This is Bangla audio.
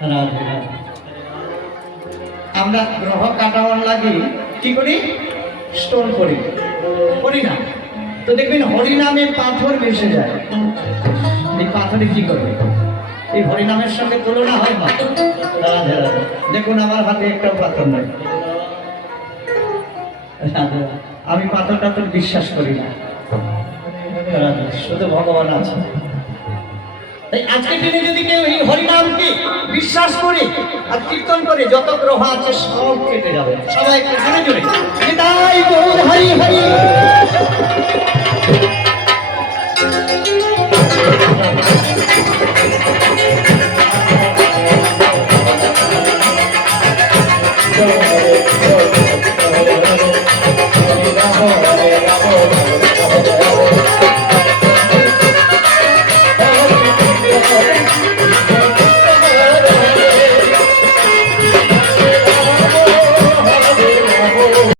রাধে রাধে। আমরা গ্রহ কাটাবার লাগে কি করি? স্টোন করি, করি না? তো দেখবেন হরিনামে পাথর মিশে যায়। এই পাথরে কি করবে? এই হরিনামের সঙ্গে তুলনা হয় না। রাধে রাধে। দেখুন আমার হাতে একটাও পাথর নেই। রাধে রাধে। আমি পাথর টাথর বিশ্বাস করি না। রাধে, শুধু ভগবান আছে। তাই আজকের দিনে যদি কেউ এই হরিনামকে বিশ্বাস করে আর কীর্তন করে, যত গ্রহ আছে সব কেটে যাবে। সবাই একটু জোরে জোরে তাই গৌর হরি হরি।